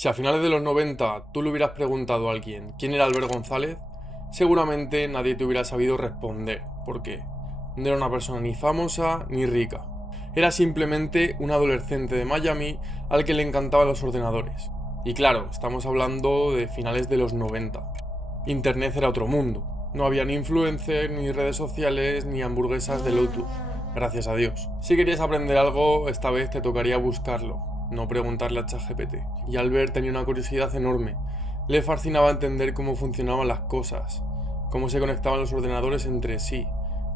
Si a finales de los 90 tú le hubieras preguntado a alguien quién era Albert González, seguramente nadie te hubiera sabido responder, porque no era una persona ni famosa ni rica. Era simplemente un adolescente de Miami al que le encantaban los ordenadores. Y claro, estamos hablando de finales de los 90. Internet era otro mundo. No había ni influencers, ni redes sociales, ni hamburguesas de Lotus. Gracias a Dios. Si querías aprender algo, esta vez te tocaría buscarlo, no preguntarle a ChatGPT. Y Albert tenía una curiosidad enorme. Le fascinaba entender cómo funcionaban las cosas, cómo se conectaban los ordenadores entre sí,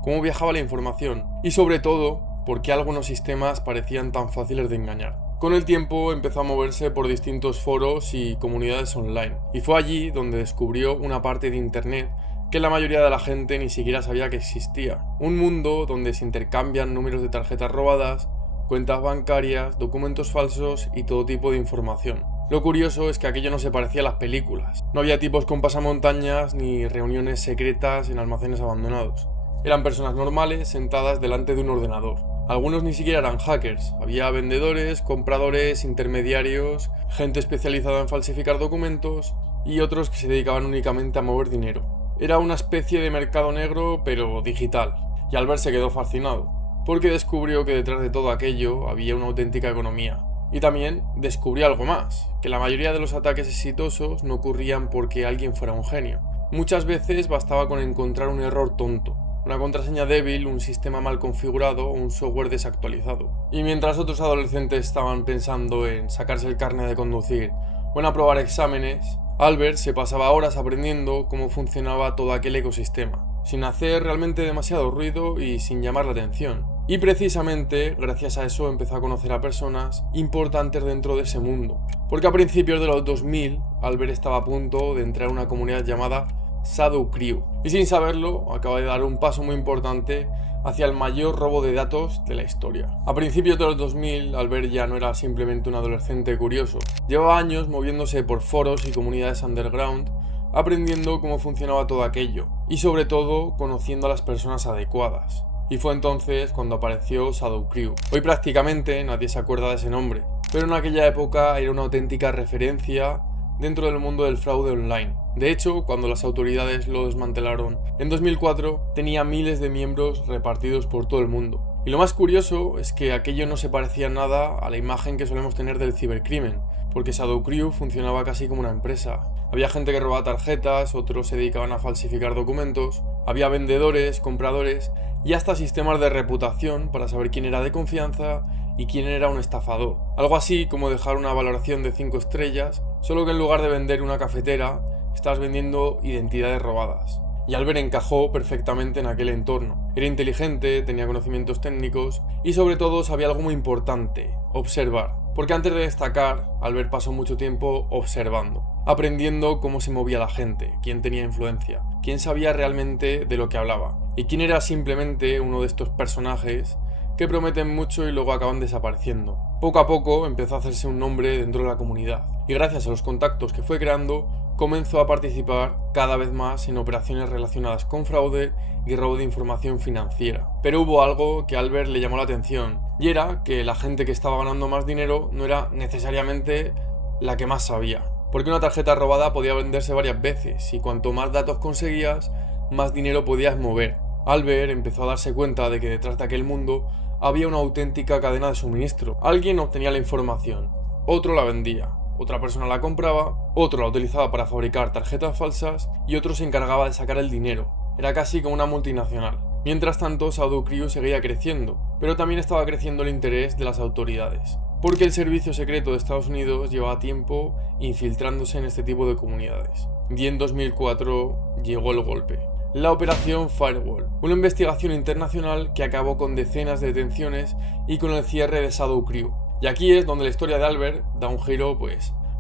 cómo viajaba la información y sobre todo, por qué algunos sistemas parecían tan fáciles de engañar. Con el tiempo empezó a moverse por distintos foros y comunidades online, y fue allí donde descubrió una parte de Internet que la mayoría de la gente ni siquiera sabía que existía. Un mundo donde se intercambian números de tarjetas robadas, cuentas bancarias, documentos falsos y todo tipo de información. Lo curioso es que aquello no se parecía a las películas. No había tipos con pasamontañas ni reuniones secretas en almacenes abandonados. Eran personas normales sentadas delante de un ordenador. Algunos ni siquiera eran hackers. Había vendedores, compradores, intermediarios, gente especializada en falsificar documentos y otros que se dedicaban únicamente a mover dinero. Era una especie de mercado negro, pero digital. Y Albert se quedó fascinado, porque descubrió que detrás de todo aquello había una auténtica economía. Y también descubrió algo más, que la mayoría de los ataques exitosos no ocurrían porque alguien fuera un genio. Muchas veces bastaba con encontrar un error tonto, una contraseña débil, un sistema mal configurado o un software desactualizado. Y mientras otros adolescentes estaban pensando en sacarse el carnet de conducir o en aprobar exámenes, Albert se pasaba horas aprendiendo cómo funcionaba todo aquel ecosistema, sin hacer realmente demasiado ruido y sin llamar la atención. Y precisamente gracias a eso empezó a conocer a personas importantes dentro de ese mundo. Porque a principios de los 2000, Albert estaba a punto de entrar a una comunidad llamada Shadow Crew. Y sin saberlo, acaba de dar un paso muy importante hacia el mayor robo de datos de la historia. A principios de los 2000, Albert ya no era simplemente un adolescente curioso. Llevaba años moviéndose por foros y comunidades underground, aprendiendo cómo funcionaba todo aquello. Y sobre todo, conociendo a las personas adecuadas. Y fue entonces cuando apareció Shadow Crew. Hoy prácticamente nadie se acuerda de ese nombre, pero en aquella época era una auténtica referencia dentro del mundo del fraude online. De hecho, cuando las autoridades lo desmantelaron en 2004, tenía miles de miembros repartidos por todo el mundo. Y lo más curioso es que aquello no se parecía nada a la imagen que solemos tener del cibercrimen, porque Shadow Crew funcionaba casi como una empresa. Había gente que robaba tarjetas, otros se dedicaban a falsificar documentos, había vendedores, compradores y hasta sistemas de reputación para saber quién era de confianza y quién era un estafador. Algo así como dejar una valoración de 5 estrellas, solo que en lugar de vender una cafetera, estás vendiendo identidades robadas. Y Albert encajó perfectamente en aquel entorno. Era inteligente, tenía conocimientos técnicos y sobre todo sabía algo muy importante: observar. Porque antes de destacar, Albert pasó mucho tiempo observando, aprendiendo cómo se movía la gente, quién tenía influencia, quién sabía realmente de lo que hablaba y quién era simplemente uno de estos personajes que prometen mucho y luego acaban desapareciendo. Poco a poco empezó a hacerse un nombre dentro de la comunidad y gracias a los contactos que fue creando, comenzó a participar cada vez más en operaciones relacionadas con fraude y robo de información financiera. Pero hubo algo que a Albert le llamó la atención, y era que la gente que estaba ganando más dinero no era necesariamente la que más sabía. Porque una tarjeta robada podía venderse varias veces, y cuanto más datos conseguías, más dinero podías mover. Albert empezó a darse cuenta de que detrás de aquel mundo había una auténtica cadena de suministro. Alguien obtenía la información, otro la vendía, otra persona la compraba, otro la utilizaba para fabricar tarjetas falsas y otro se encargaba de sacar el dinero. Era casi como una multinacional. Mientras tanto, Shadow Crew seguía creciendo, pero también estaba creciendo el interés de las autoridades, porque el servicio secreto de Estados Unidos llevaba tiempo infiltrándose en este tipo de comunidades. Y en 2004 llegó el golpe. La Operación Firewall, una investigación internacional que acabó con decenas de detenciones y con el cierre de Shadow Crew. Y aquí es donde la historia de Albert da un giro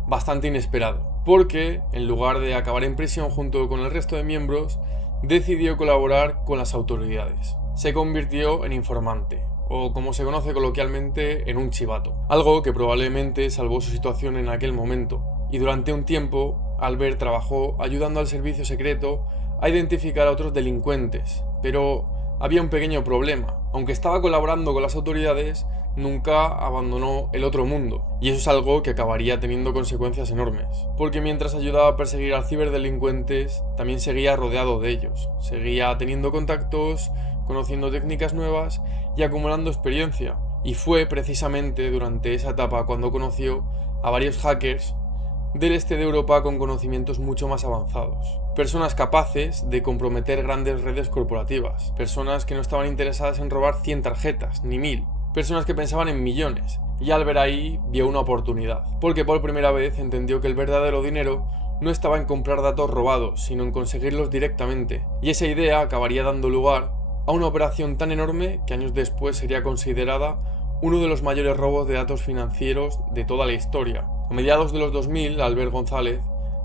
bastante inesperado, porque en lugar de acabar en prisión junto con el resto de miembros, decidió colaborar con las autoridades. Se convirtió en informante, o como se conoce coloquialmente, en un chivato. Algo que probablemente salvó su situación en aquel momento. Y durante un tiempo, Albert trabajó ayudando al servicio secreto a identificar a otros delincuentes, pero había un pequeño problema. Aunque estaba colaborando con las autoridades, nunca abandonó el otro mundo, y eso es algo que acabaría teniendo consecuencias enormes, porque mientras ayudaba a perseguir a ciberdelincuentes, también seguía rodeado de ellos, seguía teniendo contactos, conociendo técnicas nuevas y acumulando experiencia. Y fue precisamente durante esa etapa cuando conoció a varios hackers del este de Europa con conocimientos mucho más avanzados. Personas capaces de comprometer grandes redes corporativas. Personas que no estaban interesadas en robar 100 tarjetas, ni 1000. Personas que pensaban en millones. Y al ver ahí, vio una oportunidad. Porque por primera vez entendió que el verdadero dinero no estaba en comprar datos robados, sino en conseguirlos directamente. Y esa idea acabaría dando lugar a una operación tan enorme que años después sería considerada uno de los mayores robos de datos financieros de toda la historia. A mediados de los 2000, Albert González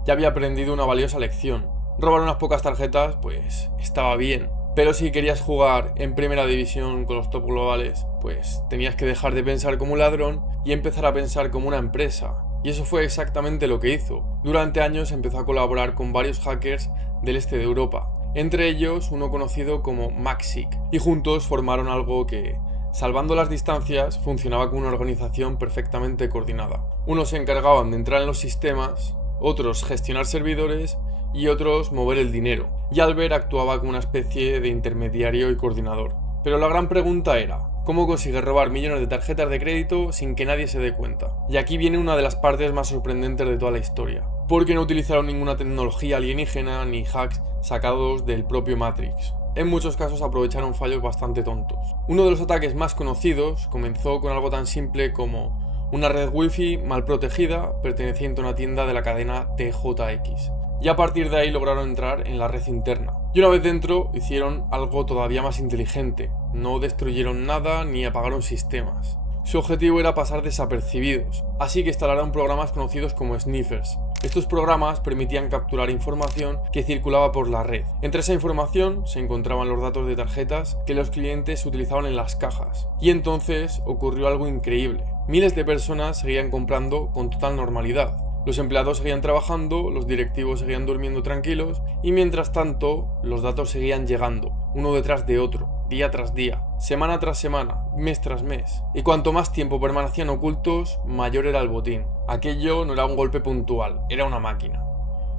ya había aprendido una valiosa lección. Robar unas pocas tarjetas, pues estaba bien. Pero si querías jugar en primera división con los top globales, pues tenías que dejar de pensar como un ladrón y empezar a pensar como una empresa. Y eso fue exactamente lo que hizo. Durante años empezó a colaborar con varios hackers del este de Europa. Entre ellos uno conocido como Maxic. Y juntos formaron algo que, salvando las distancias, funcionaba como una organización perfectamente coordinada. Unos se encargaban de entrar en los sistemas, otros gestionar servidores y otros mover el dinero. Y Albert actuaba como una especie de intermediario y coordinador. Pero la gran pregunta era, ¿cómo consigue robar millones de tarjetas de crédito sin que nadie se dé cuenta? Y aquí viene una de las partes más sorprendentes de toda la historia. Porque no utilizaron ninguna tecnología alienígena ni hacks sacados del propio Matrix. En muchos casos aprovecharon fallos bastante tontos. Uno de los ataques más conocidos comenzó con algo tan simple como una red wifi mal protegida perteneciente a una tienda de la cadena TJX. Y a partir de ahí lograron entrar en la red interna. Y una vez dentro hicieron algo todavía más inteligente. No destruyeron nada ni apagaron sistemas. Su objetivo era pasar desapercibidos, así que instalaron programas conocidos como sniffers. Estos programas permitían capturar información que circulaba por la red. Entre esa información se encontraban los datos de tarjetas que los clientes utilizaban en las cajas. Y entonces ocurrió algo increíble. Miles de personas seguían comprando con total normalidad. Los empleados seguían trabajando, los directivos seguían durmiendo tranquilos y mientras tanto los datos seguían llegando, uno detrás de otro, día tras día, semana tras semana, mes tras mes. Y cuanto más tiempo permanecían ocultos, mayor era el botín. Aquello no era un golpe puntual, era una máquina.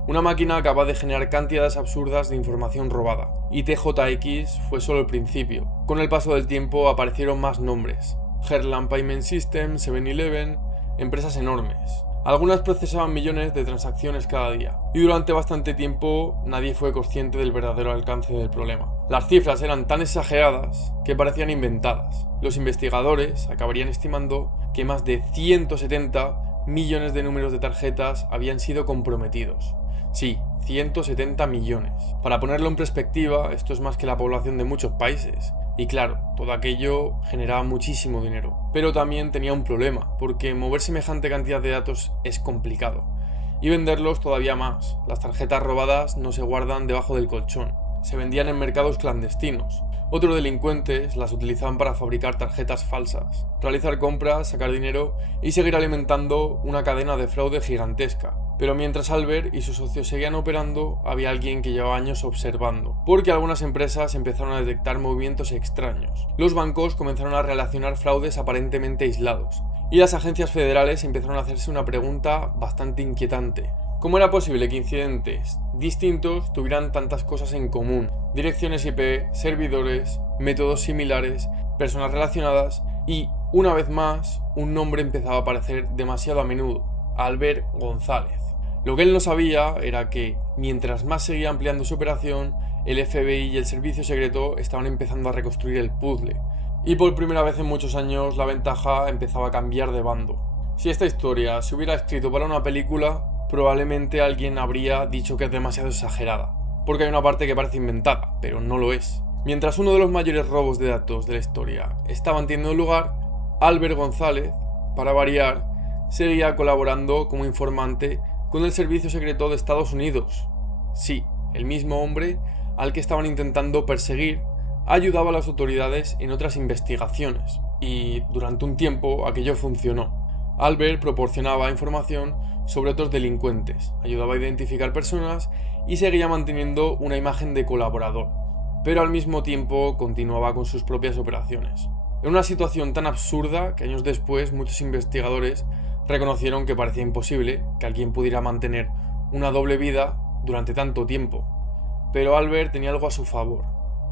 Una máquina capaz de generar cantidades absurdas de información robada. Y TJX fue solo el principio. Con el paso del tiempo aparecieron más nombres. Heartland Payment System, 7-Eleven, empresas enormes. Algunas procesaban millones de transacciones cada día, y durante bastante tiempo nadie fue consciente del verdadero alcance del problema. Las cifras eran tan exageradas que parecían inventadas. Los investigadores acabarían estimando que más de 170 millones de números de tarjetas habían sido comprometidos. Sí, 170 millones. Para ponerlo en perspectiva, esto es más que la población de muchos países. Y claro, todo aquello generaba muchísimo dinero. Pero también tenía un problema, porque mover semejante cantidad de datos es complicado. Y venderlos todavía más. Las tarjetas robadas no se guardan debajo del colchón. Se vendían en mercados clandestinos. Otros delincuentes las utilizaban para fabricar tarjetas falsas, realizar compras, sacar dinero y seguir alimentando una cadena de fraude gigantesca. Pero mientras Albert y sus socios seguían operando, había alguien que llevaba años observando, porque algunas empresas empezaron a detectar movimientos extraños. Los bancos comenzaron a relacionar fraudes aparentemente aislados, y las agencias federales empezaron a hacerse una pregunta bastante inquietante. ¿Cómo era posible que incidentes distintos tuvieran tantas cosas en común? Direcciones IP, servidores, métodos similares, personas relacionadas y, una vez más, un nombre empezaba a aparecer demasiado a menudo: Albert González. Lo que él no sabía era que, mientras más seguía ampliando su operación, el FBI y el servicio secreto estaban empezando a reconstruir el puzzle. Y por primera vez en muchos años la ventaja empezaba a cambiar de bando. Si esta historia se hubiera escrito para una película, probablemente alguien habría dicho que es demasiado exagerada, porque hay una parte que parece inventada, pero no lo es. Mientras uno de los mayores robos de datos de la historia estaban teniendo lugar, Albert González, para variar, seguía colaborando como informante con el servicio secreto de Estados Unidos. Sí, el mismo hombre al que estaban intentando perseguir ayudaba a las autoridades en otras investigaciones, y durante un tiempo aquello funcionó. Albert proporcionaba información sobre otros delincuentes, ayudaba a identificar personas y seguía manteniendo una imagen de colaborador, pero al mismo tiempo continuaba con sus propias operaciones. Era una situación tan absurda que años después muchos investigadores reconocieron que parecía imposible que alguien pudiera mantener una doble vida durante tanto tiempo. Pero Albert tenía algo a su favor.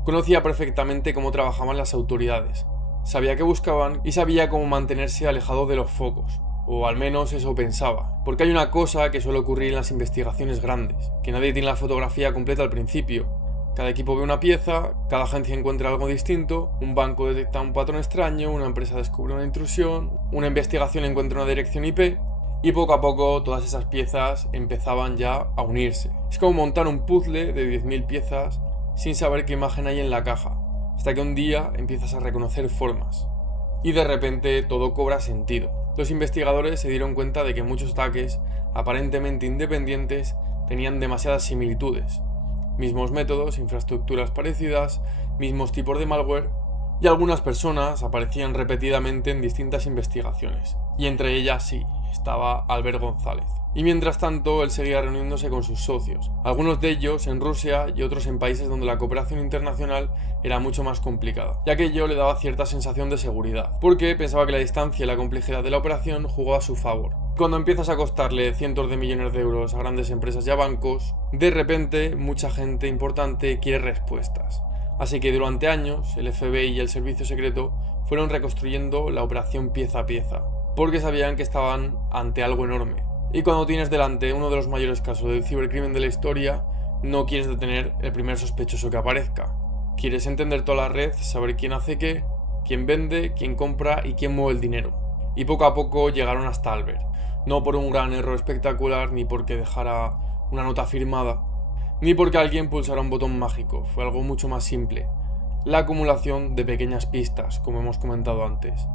Conocía perfectamente cómo trabajaban las autoridades, sabía qué buscaban y sabía cómo mantenerse alejado de los focos, o al menos eso pensaba. Porque hay una cosa que suele ocurrir en las investigaciones grandes, que nadie tiene la fotografía completa al principio. Cada equipo ve una pieza, cada agencia encuentra algo distinto, un banco detecta un patrón extraño, una empresa descubre una intrusión, una investigación encuentra una dirección IP, y poco a poco todas esas piezas empezaban ya a unirse. Es como montar un puzzle de 10.000 piezas sin saber qué imagen hay en la caja, hasta que un día empiezas a reconocer formas. Y de repente todo cobra sentido. Los investigadores se dieron cuenta de que muchos ataques, aparentemente independientes, tenían demasiadas similitudes. Mismos métodos, infraestructuras parecidas, mismos tipos de malware, y algunas personas aparecían repetidamente en distintas investigaciones. Y entre ellas sí, estaba Albert González. Y mientras tanto, él seguía reuniéndose con sus socios, algunos de ellos en Rusia y otros en países donde la cooperación internacional era mucho más complicada, ya que ello le daba cierta sensación de seguridad, porque pensaba que la distancia y la complejidad de la operación jugaba a su favor. Cuando empiezas a costarle cientos de millones de euros a grandes empresas y a bancos, de repente mucha gente importante quiere respuestas. Así que durante años, el FBI y el Servicio Secreto fueron reconstruyendo la operación pieza a pieza, porque sabían que estaban ante algo enorme. Y cuando tienes delante uno de los mayores casos del cibercrimen de la historia, no quieres detener el primer sospechoso que aparezca. Quieres entender toda la red, saber quién hace qué, quién vende, quién compra y quién mueve el dinero. Y poco a poco llegaron hasta Albert. No por un gran error espectacular, ni porque dejara una nota firmada, ni porque alguien pulsara un botón mágico. Fue algo mucho más simple. La acumulación de pequeñas pistas, como hemos comentado antes,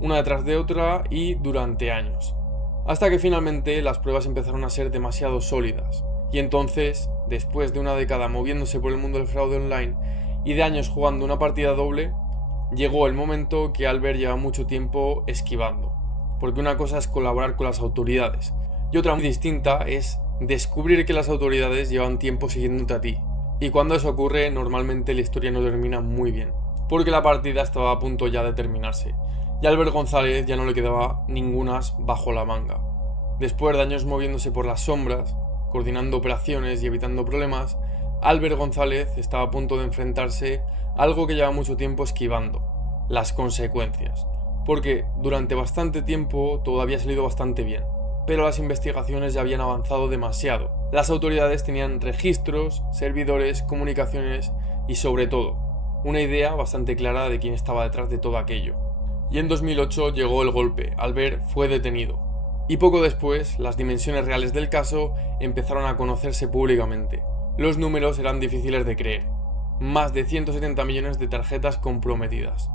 una detrás de otra y durante años. Hasta que finalmente las pruebas empezaron a ser demasiado sólidas. Y entonces, después de una década moviéndose por el mundo del fraude online y de años jugando una partida doble, llegó el momento que Albert lleva mucho tiempo esquivando. Porque una cosa es colaborar con las autoridades y otra muy distinta es descubrir que las autoridades llevan tiempo siguiéndote a ti. Y cuando eso ocurre, normalmente la historia no termina muy bien, porque la partida estaba a punto ya de terminarse. Y a Albert González ya no le quedaba ninguna bajo la manga. Después de años moviéndose por las sombras, coordinando operaciones y evitando problemas, Albert González estaba a punto de enfrentarse a algo que lleva mucho tiempo esquivando: las consecuencias. Porque durante bastante tiempo todo había salido bastante bien, pero las investigaciones ya habían avanzado demasiado. Las autoridades tenían registros, servidores, comunicaciones y sobre todo, una idea bastante clara de quién estaba detrás de todo aquello. Y en 2008 llegó el golpe. Albert fue detenido. Y poco después, las dimensiones reales del caso empezaron a conocerse públicamente. Los números eran difíciles de creer. Más de 170 millones de tarjetas comprometidas.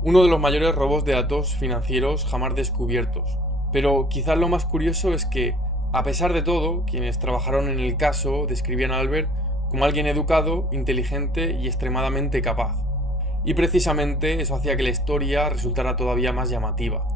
Uno de los mayores robos de datos financieros jamás descubiertos. Pero quizás lo más curioso es que, a pesar de todo, quienes trabajaron en el caso describían a Albert como alguien educado, inteligente y extremadamente capaz. Y precisamente eso hacía que la historia resultara todavía más llamativa,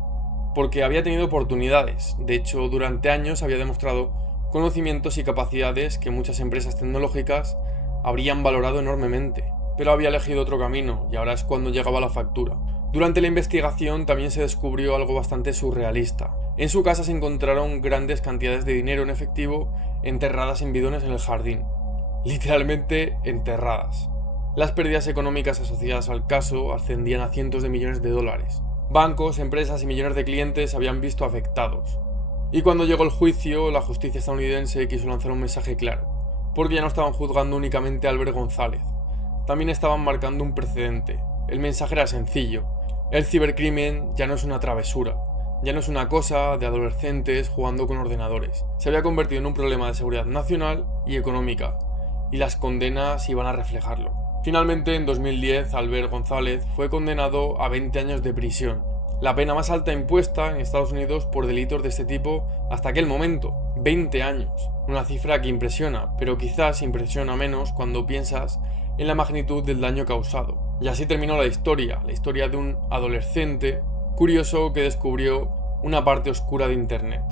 porque había tenido oportunidades. De hecho, durante años había demostrado conocimientos y capacidades que muchas empresas tecnológicas habrían valorado enormemente, pero había elegido otro camino y ahora es cuando llegaba la factura. Durante la investigación también se descubrió algo bastante surrealista. En su casa se encontraron grandes cantidades de dinero en efectivo enterradas en bidones en el jardín, literalmente enterradas. Las pérdidas económicas asociadas al caso ascendían a cientos de millones de dólares. Bancos, empresas y millones de clientes se habían visto afectados. Y cuando llegó el juicio, la justicia estadounidense quiso lanzar un mensaje claro, porque ya no estaban juzgando únicamente a Albert González, también estaban marcando un precedente. El mensaje era sencillo: el cibercrimen ya no es una travesura, ya no es una cosa de adolescentes jugando con ordenadores. Se había convertido en un problema de seguridad nacional y económica, y las condenas iban a reflejarlo. Finalmente, en 2010, Albert González fue condenado a 20 años de prisión, la pena más alta impuesta en Estados Unidos por delitos de este tipo hasta aquel momento. 20 años, una cifra que impresiona, pero quizás impresiona menos cuando piensas en la magnitud del daño causado. Y así terminó la historia de un adolescente curioso que descubrió una parte oscura de Internet,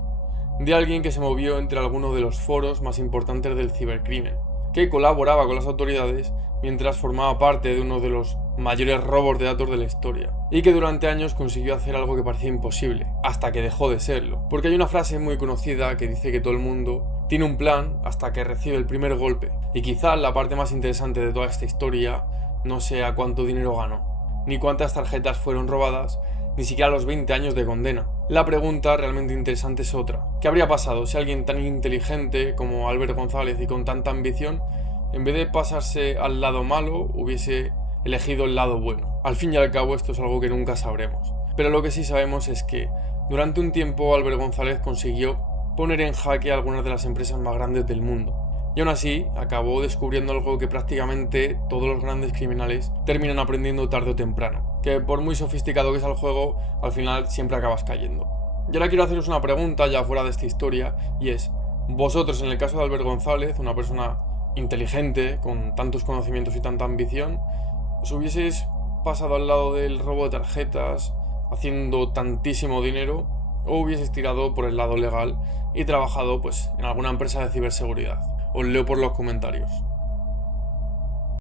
de alguien que se movió entre algunos de los foros más importantes del cibercrimen, que colaboraba con las autoridades mientras formaba parte de uno de los mayores robos de datos de la historia, y que durante años consiguió hacer algo que parecía imposible, hasta que dejó de serlo. Porque hay una frase muy conocida que dice que todo el mundo tiene un plan hasta que recibe el primer golpe, y quizás la parte más interesante de toda esta historia no sea cuánto dinero ganó, ni cuántas tarjetas fueron robadas, ni siquiera los 20 años de condena. La pregunta realmente interesante es otra. ¿Qué habría pasado si alguien tan inteligente como Albert González y con tanta ambición, en vez de pasarse al lado malo, hubiese elegido el lado bueno? Al fin y al cabo esto es algo que nunca sabremos. Pero lo que sí sabemos es que durante un tiempo Albert González consiguió poner en jaque a algunas de las empresas más grandes del mundo. Y aún así, acabó descubriendo algo que prácticamente todos los grandes criminales terminan aprendiendo tarde o temprano. Que por muy sofisticado que sea el juego, al final siempre acabas cayendo. Y ahora quiero haceros una pregunta ya fuera de esta historia, y es, vosotros en el caso de Albert González, una persona inteligente, con tantos conocimientos y tanta ambición, ¿os hubieseis pasado al lado del robo de tarjetas, haciendo tantísimo dinero, o hubieseis tirado por el lado legal y trabajado pues en alguna empresa de ciberseguridad? Os leo por los comentarios.